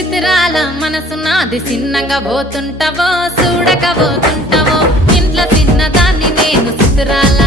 చిత్రాల మనసు నాది చిన్నగా పోతుంటావో చూడక పోతుంటావో ఇంట్లో చిన్నదాన్ని నేను చిత్రాల